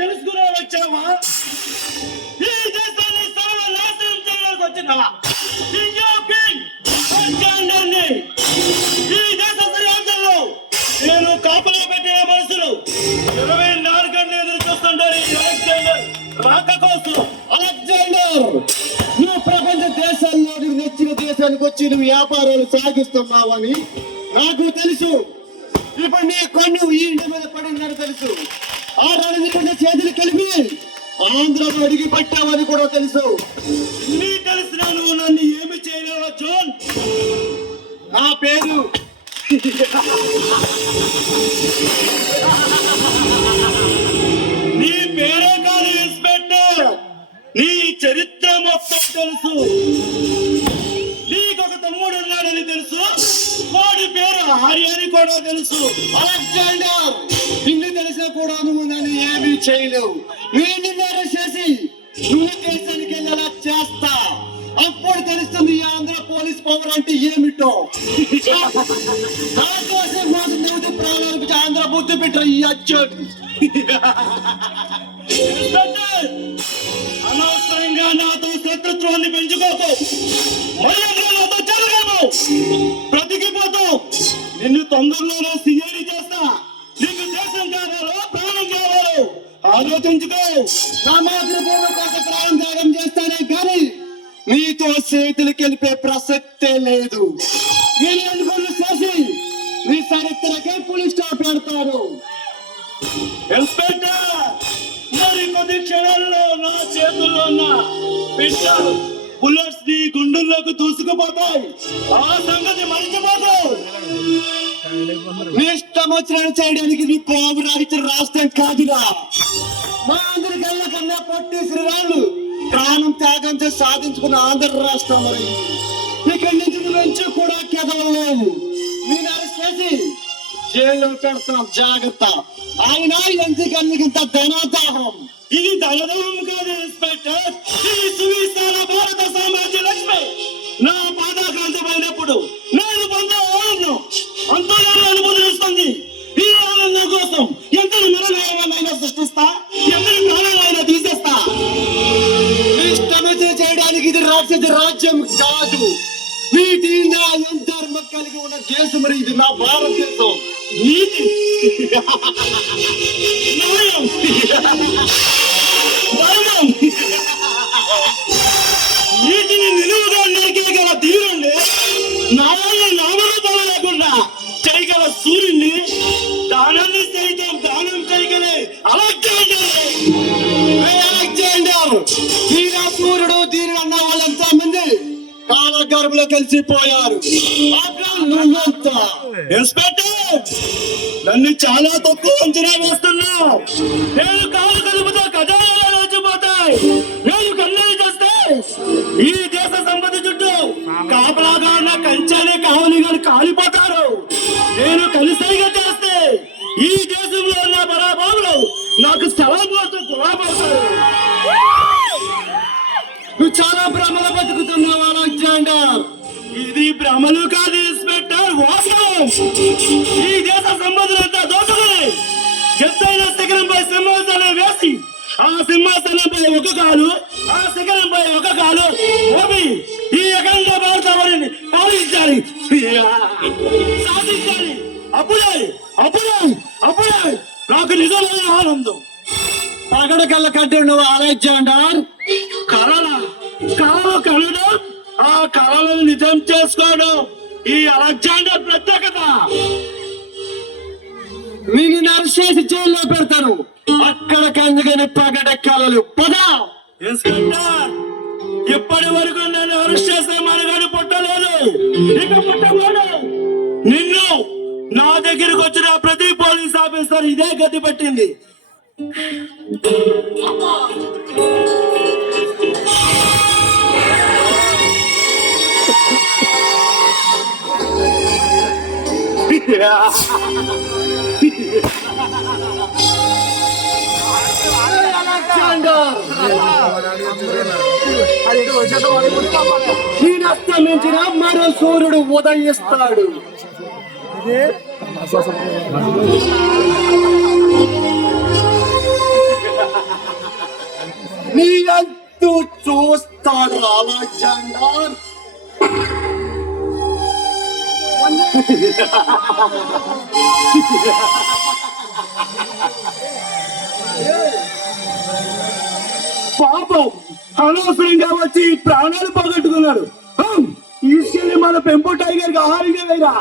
తెలుసుకునే వచ్చావా? ఈ దేశాన్ని సర్వనాశనం చేయడానికి వచ్చినావా? ఈ దేశ సరిహద్దుల్లో నేను కాపలా పెట్టిన మనుషులు 24 గంటలు ఎదురు చూస్తుంటారు ఈ అలెగ్జాండర్ రాక కోసం. అలెగ్జాండర్, నువ్వు ప్రపంచ దేశాల్లో నచ్చిన దేశానికి వచ్చి నువ్వు వ్యాపారాలు సాగిస్తున్నావని నాకు తెలుసు. ఇప్పుడు నీ కొన్ను ఈ ఇంటి మీద పడిందని తెలుసు. ఆ రెండు చేతులు కలిపి ఆంధ్రలో అడిగి పట్టావని కూడా తెలుసు. నీ తెలిసిన నువ్వు నన్ను ఏమి చేయలేవా జోన్? నా పేరు నీ పేరే కాదు ఇన్స్పెక్టర్, నీ చరిత్ర మొత్తం తెలుసు. నీకొక తమ్ముడు ఉన్నాడని తెలుసు, వాడి పేరు ఆర్య అని కూడా తెలుసు. అలెగ్జాండర్, నిన్ను తెలిసినా కూడా నువ్వు నన్ను ఏమీ చేయలేవు. నిన్ను అరెస్ట్ చేసి నువ్వు దేశానికి వెళ్ళేలా చేస్తా. అప్పుడు తెలుస్తుంది ఈ ఆంధ్ర పోలీస్ పవర్ అంటే ఏమిటో. ప్రాణాలకు ఆంధ్ర బుద్ధి పెట్ట ఈ అచ్చోడు. అనవసరంగా నాతో శత్రుత్వాన్ని పెంచుకోకు. నాతో జరగను, బ్రతికిపోతావు. నిన్ను తొందరలోనే సిఐడి చేస్తా. నీకు దేశం కావాలో ప్రాణం కావాలో ఆలోచించుకో. నా మాతృభూమి కోసం ప్రాణం త్యాగం చేస్తానే కానీ నీతో చేతులు కలిపే ప్రసక్తే లేదు. నేను అనుకున్న చేసి నీ చరిత్రకే పోలీస్ స్టాప్ పెడతారు. ఇన్స్పెక్టర్, మరి కొద్ది క్షణాల్లో నా చేతుల్లో ఉన్న పిస్టల్ బుల్లెట్స్ నీ గుండెల్లోకి దూసుకుపోతాయి. ఆ సంగతి మర్చిపోతావు. నీ ఇష్టం వచ్చినట్టు చేయడానికి నీ కోపం రాయించిన రాష్ట్రం కాదురా. మా అందరి కళ్ళ కన్నా పొట్టి శ్రీరాములు ప్రాణం త్యాగం చేసి సాధించుకున్న ఆంధ్ర రాష్ట్రం. మరి ఇక్కడి నుంచి నుంచి కూడా కదలలేదు. నేను అరెస్ట్ చేసి జైల్లో పెడతాం. జాగ్రత్త. ఆయన ఎందుకంత ధనదాహం? ఇది ధనదాహం కాదు ఇన్స్పెక్టర్, ఇది సువిశాల భారత సామ్రాజ్య లక్ష్మి. నా పాదాకాంతమైనప్పుడు నేను పొందే ఆనందం అంతా అనుభూతిస్తుంది. ఈ ఆనందం కోసం ఎంతని మరణాలైనా సృష్టిస్తా, ఎంతని ప్రాణాలైనా తీసేస్తా. ఇష్టమతి చేయడానికి ఇది రాక్షస రాజ్యం కాదు. నీతి న్యాయం ధర్మం కలిగి ఉన్న దేశం మరి ఇది. నా భారతదేశం. నీతి న్యాయం ధర్మం నీతిని నిలువుగా నరికేయగల ధీరుణ్ణి, న్యాయాన్ని నామరూపాలు లేకుండా చేయగల సూర్యుని, దానాన్ని సైతం దానం చేయగలే అలెగ్జాండర్. తీరా సూర్యుడు ధీరుడు అన్న వాళ్ళంతా మంది కాలగర్భంలో కలిసిపోయారు. ఇన్స్పెక్టర్, నన్ను చాలా తక్కువ అంచనా వేస్తున్నావు. నేను కాలు కలుపుతో ఖజానాలో వచ్చిపోతాయి. నేను కన్నీరు చేస్తే ఈ దేశ సంపద చుట్టూ కాపలాగా ఉన్న కంచెనే కావలి గారు కాలిపోతారు. నేను కలిసైగా చేస్తే ఈ దేశంలో ఉన్న బరాబాబులు నాకు స్థలం కోసం గులాబడతారు. నువ్వు చాలా భ్రమలు బతుకుతున్నావు అలెగ్జాండర్. ఇది భ్రమలు కాదు ఇన్స్పెక్టర్, వాస్తవం. ఈ దేశ సంపదలంతా దోచుకుని ఎత్తైన శిఖరంపై సింహాసనం వేసి ఆ సింహాసనంపై ఒక కాలు, ఆ శిఖరంపై ఒక కాలు ఓపి ఈ అఖండ భారతావనిని పాలించాలి, సాధించాలి. అప్పుడే అప్పుడే అప్పుడే నాకు నిజమైన ఆనందం. పగడ కళ్ళ కట్టే నువ్వు అలెగ్జాండర్. కళలు కలడం, ఆ కళలను నిజం చేసుకోవడం ఈ అలెగ్జాండర్ ప్రత్యేకత. నేను అరెస్ట్ చేసి జైల్లో పెడతాను. అక్కడ కందుకని పగడ కళలు పద. ఇన్స్పెక్టర్, ఇప్పటి వరకు నన్ను అరెస్ట్ చేస్తే మనగాడు పుట్టలేదు, ఇక పుట్టబోడు. నిన్ను నా దగ్గరకు వచ్చిన ప్రతి పోలీస్ ఆఫీసర్ ఇదే గతి పట్టింది. అస్తమించిన మరో సూర్యుడు ఉదయిస్తాడు. నీ అంతు చూస్తాడు అలెగ్జాండర్. పాపం అనవసరంగా వచ్చి ప్రాణాలు పోగొట్టుకున్నాడు. తీసుకెళ్లి మన పెంపు టైగర్ కి ఆహారంగా వేరా.